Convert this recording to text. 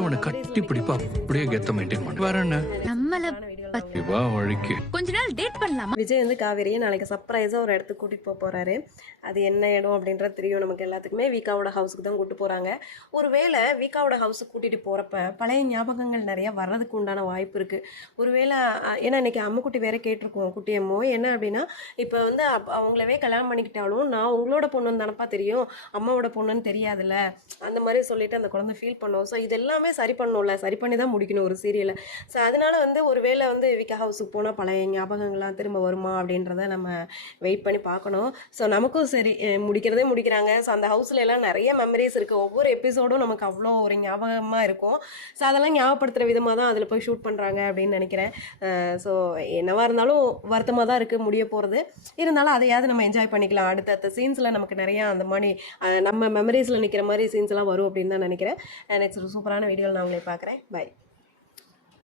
உன்னை கட்டி பிடிப்பா அப்படியே கெத்த மெயின்டைன் பண்ண வேற என்ன நம்மள இவா வழிக்கு கொஞ்ச நாள் டேட் பண்ணலாமா? விஜய் வந்து காவேரியை நாளைக்கு சர்ப்ரைஸாக ஒரு இடத்துக்கு கூட்டிகிட்டு போகிறாரு. அது என்ன இடம் அப்படின்றது தெரியும் நமக்கு எல்லாத்துக்குமே. வீக்காவோட ஹவுஸுக்கு தான் கூப்பிட்டு போகிறாங்க. ஒருவேளை வீக்காவோட ஹவுஸுக்கு கூட்டிகிட்டு போகிறப்ப பழைய ஞாபகங்கள் நிறையா வர்றதுக்கு உண்டான வாய்ப்பு இருக்குது. ஒருவேளை ஏன்னா இன்றைக்கி அம்முக்குட்டி வேற கேட்டிருக்கோம். குட்டியம்மோ என்ன அப்படின்னா, இப்போ வந்து அவங்களவே கல்யாணம் பண்ணிக்கிட்டாலும் நான் உங்களோட பொண்ணுன்னு தானப்பா தெரியும், அம்மாவோட பொண்ணுன்னு தெரியாதுல்ல, அந்த மாதிரி சொல்லிட்டு அந்த குழந்தை ஃபீல் பண்ணோம். ஸோ இது எல்லாமே சரி பண்ணணும்ல, சரி பண்ணி தான் முடிக்கணும் ஒரு சீரியலை. ஸோ அதனால வந்து ஒருவேளை வந்து விக்கா ஹவுஸுக்கு போனால் பழைய ஞாபகங்கள்லாம் திரும்ப வருமா அப்படின்றத நம்ம வெயிட் பண்ணி பார்க்கணும். ஸோ நமக்கும் சரி முடிக்கிறதே முடிக்கிறாங்க. ஸோ அந்த ஹவுஸில் எல்லாம் நிறைய மெமரிஸ் இருக்குது. ஒவ்வொரு எபிசோடும் நமக்கு அவ்வளோ ஒரு ஞாபகமாக இருக்கும். ஸோ அதெல்லாம் ஞாபகப்படுத்துகிற விதமாக தான் அதில் போய் ஷூட் பண்ணுறாங்க அப்படின்னு நினைக்கிறேன். ஸோ என்னவாக இருந்தாலும் வருத்தமாக தான் இருக்குது முடிய போகிறது. இருந்தாலும் அதையாவது நம்ம என்ஜாய் பண்ணிக்கலாம். அடுத்தடுத்த சீன்ஸில் நமக்கு நிறையா அந்த மாதிரி நம்ம மெமரிஸில் நிற்கிற மாதிரி சீன்ஸ்லாம் வரும் அப்படின்னு தான் நினைக்கிறேன். நெக்ஸ்ட் ஒரு சூப்பரான வீடியோவில் நான் உங்களை பார்க்குறேன். பை.